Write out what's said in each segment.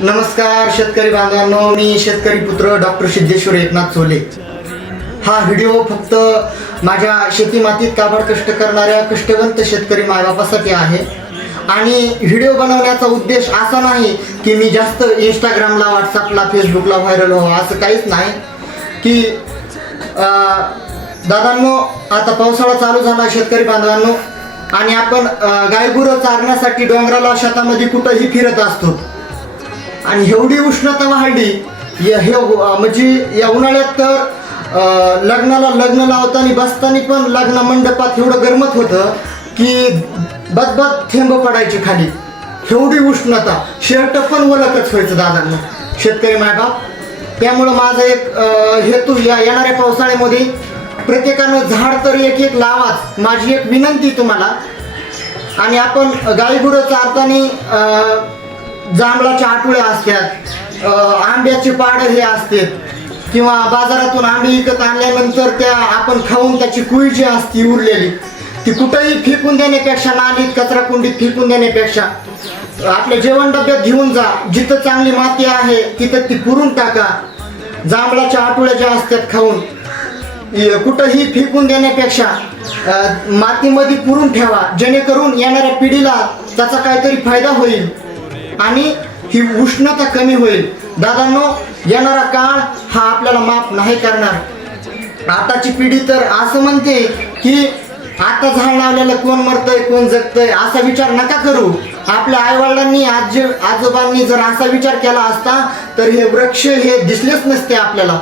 नमस्कार शेतकरी बांधवांनो, मी शेतकरी पुत्र डॉक्टर सिद्धेश्वर एकनाथ चोले। हा व्हिडिओ फक्त माझ्या शेती मातीत काबाड कष्ट करणाऱ्या कष्टवंत शेतकरी मायबापासाठी आहे। आणि व्हिडिओ बनवण्याचा उद्देश असा नाही की मी जास्त इंस्टाग्रामला, व्हॉट्सअपला, फेसबुकला व्हायरल व्हावं, असं काहीच नाही। की दादांनो, आता पावसाळा चालू झाला शेतकरी बांधवांनो, आणि आपण गायगुरं चारण्यासाठी डोंगराला शेतामध्ये कुठंही फिरत असतो। आणि एवढी उष्णता वाढली म्हणजे या उन्हाळ्यात तर लग्न लावताना बसताना पण लग्न मंडपात एवढं गरमत होतं की बदबद थेंब पडायचे खाली। एवढी उष्णता, शर्ट पण वलकच व्हायचं दादांना, शेतकरी मायबाप। त्यामुळं माझा एक हेतू येणाऱ्या पावसाळ्यामध्ये प्रत्येकानं झाड तर एक लावाच, माझी एक विनंती तुम्हाला। आणि आपण गायगुरं चारताना जांभळाच्या आठवड्या असतात, आंब्याचे पाड हे असते, किंवा बाजारातून आंबे विकत आणल्यानंतर त्या आपण खाऊन त्याची कुळी जी असती उरलेली ती कुठेही फेकून देण्यापेक्षा, नालीत कचरा कुंडीत फेकून देण्यापेक्षा आपल्या जेवण डब्यात घेऊन जा। जिथं चांगली माती आहे तिथं ती पुरून टाका। जांभळाच्या आठवड्या ज्या असतात खाऊन कुठंही फेकून देण्यापेक्षा मातीमध्ये पुरून ठेवा, जेणेकरून येणाऱ्या पिढीला त्याचा काहीतरी फायदा होईल आणि ही उष्णता कमी होईल। दादांनो, येणारा काळ हा आपल्याला माफ नाही करणार। आताची पिढी तर असं म्हणते की आता झाड लावलेलं कोण मरतय कोण जगतय, असा विचार नका करू। आपल्या आईवडिलांनी, आजोबांनी जर असा विचार केला असता तर हे वृक्ष हे दिसलेच नसते, आपल्याला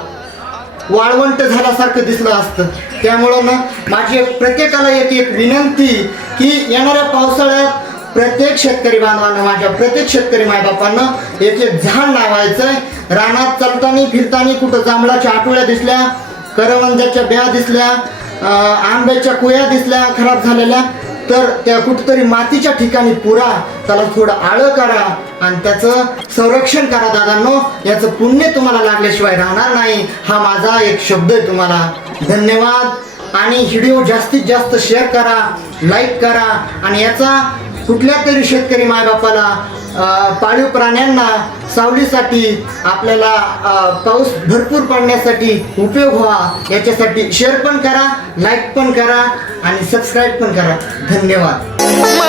वाळवंट झाल्यासारखं दिसलं असतं। त्यामुळं ना माझी प्रत्येकाला एक विनंती की येणाऱ्या पावसाळ्यात प्रत्येक शेतकरी बांधवांना, माझ्या प्रत्येक शेतकरी मायबापांना एक झाड लावायचंय। रानात चालताना फिरताना कुठं जांभळाच्या आठवड्या दिसल्या, करवंदाच्या ब्या दिसल्या, आंब्याच्या कुया दिसल्या खराब झालेल्या, तर त्या कुठतरी मातीच्या ठिकाणी पुरा, त्याला थोडं आळं करा आणि त्याचं संरक्षण करा। दादांनो, याचं पुण्य तुम्हाला लागल्याशिवाय राहणार नाही, हा माझा एक शब्द आहे तुम्हाला। धन्यवाद। आणि व्हिडिओ जास्तीत जास्त शेअर करा, लाईक करा, आणि याचा कुठल्या तरी शेतकरी मायबापाला, पाळीव प्राण्यांना सावलीसाठी, आपल्याला पाऊस भरपूर पडण्यासाठी उपयोग व्हावा, याच्यासाठी शेअर पण करा, लाईक पण करा आणि सबस्क्राईब पण करा। धन्यवाद।